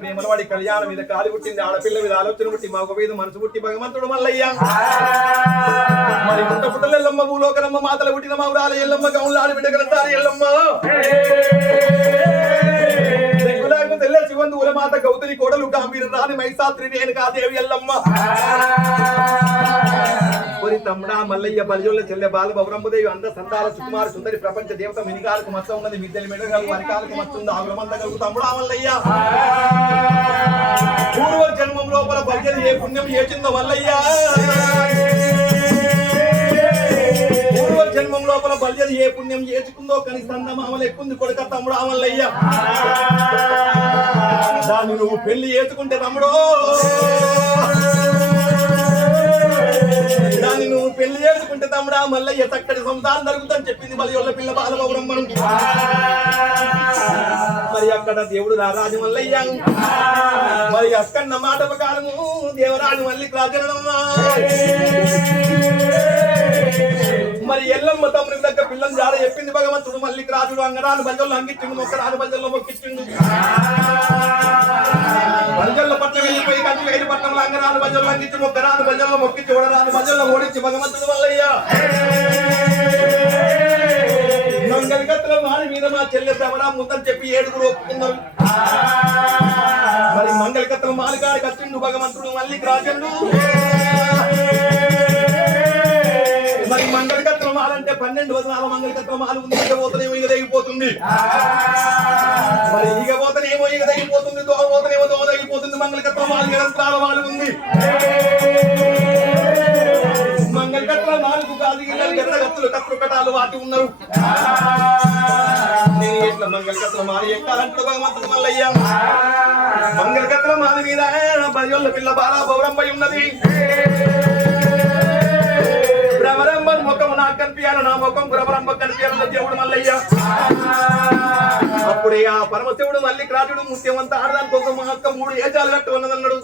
ప్రేమలవాడి కళ్యాణం మీద కాలి పుట్టింది ఆడపిల్ల మీద ఆలోచన పుట్టి మగ మీద మనసు పుట్టి భగవంతుడు మల్లయ్య మరి గుంట పుట్టల ఎల్లమ్మ భూలోకరమ్మ మాతల పుట్టిన మౌరాల ఎల్లమ్మ గౌన్లాడి బిడ్డగలంటారు ఎల్లమ్మ తెల్ల శివందు ఉలమాత గౌతరి కోడలు గాంభీర రాని మైసాత్రి రేణుకాదేవి ఎల్లమ్మ తమ్ముడా మల్లయ్య బలిజోళ్ళ చెల్లె బాల బౌరంబదేవి అంద సంతాల సుకుమార సుందరి ప్రపంచ దేవత మినికాలకు మచ్చ ఉన్నది మిద్దెల మెడగలు వరికాలకు మచ్చ ఉంది ఆగులమందగలు తమ్ముడా మల్లయ్య పూర్వ జన్మం లోపల బలిజలు ఏ పుణ్యం చేసిందో మల్లయ్య పూర్వ జన్మం లోపల బలిజలు ఏ పుణ్యం చేసుకుందో కని సందమామలు ఎక్కుంది కొడుక తమ్ముడా మల్లయ్య దాన్ని నువ్వు పెళ్లి చేసుకుంటే తమ్ముడో దాన్ని నువ్వు పెళ్లి చేసుకుంటే తమ్ముడా మల్లయ్య చక్కటి సంసారం జరుగుతుందని చెప్పింది బలిజోళ్ళ పిల్ల బాలబౌరమ్మను మరి అక్కడ దేవుడు రారాజు మల్లయ్య మరి అక్కన్న మాట ప్రకారము దేవరాజు మల్లి రాజనమ్మా మరి ఎల్లమ్మ తమ్ముడి దగ్గర పిల్లని జాడ చెప్పింది భగవంతుడు మల్లికి రాజుడు అంగరాలు బలిజోళ్ళు అంగిచ్చిండు మొక్కరాలు బలిజోళ్ళు మొక్కిచ్చిండు బలిజోళ్ళ పట్నం వెళ్ళిపోయి కంటి వేడి పట్నంలో అంగరాలు బలిజోళ్ళు అంగిచ్చి మొక్కరాలు బలిజోళ్ళు మొక్కి చూడరాలు బలిజోళ్ళు ఓడించి భగవంతుడు మల్లయ్య మంగళగత్తుల మారి మీద మా చెల్లె భ్రమరా ముందని చెప్పి ఏడుగురు ఒప్పుకున్నారు మరి మంగళగత్తుల మాలిగాడి కట్టిండు భగవంతుడు మల్లికి రాజండు మరి మంగళగత్తుల మాలంటే 12 వదనాల మంగళగత్తుల మాలు ఉంది ఇక పోతనేమో ఇక తెగిపోతుంది మరి ఇక పోతనేమో ఇక తెగిపోతుంది దోమ పోతనేమో దోమ తెగిపోతుంది మంగళగత్తుల మాలు గడస్త్రాల మాలు ఉంది మంగళగత్తుల నాలుగు కాదు గద్దగత్తులు కత్తులు కటాలు వాటి ఉన్నారు నేను ఎట్లా మంగళగత్తుల మాలి ఎక్కాలంటే భగవంతుడు మల్లయ్య మంగళగత్తుల మాలి మీద బలిజోళ్ళ పిల్ల బాలా బౌరంబై ఉన్నది భ్రమరంబ ముఖం నాకు కనిపించాలి నా ముఖం భ్రమరంబ కనిపించాలన్న దేవుడు మల్లయ్య అప్పుడే ఆ పరమశివుడు మల్లికి రాజుడు ముత్యమంతా ఆడదానికి ఒక 3 ఏజాలు కట్టు ఉన్నదన్నాడు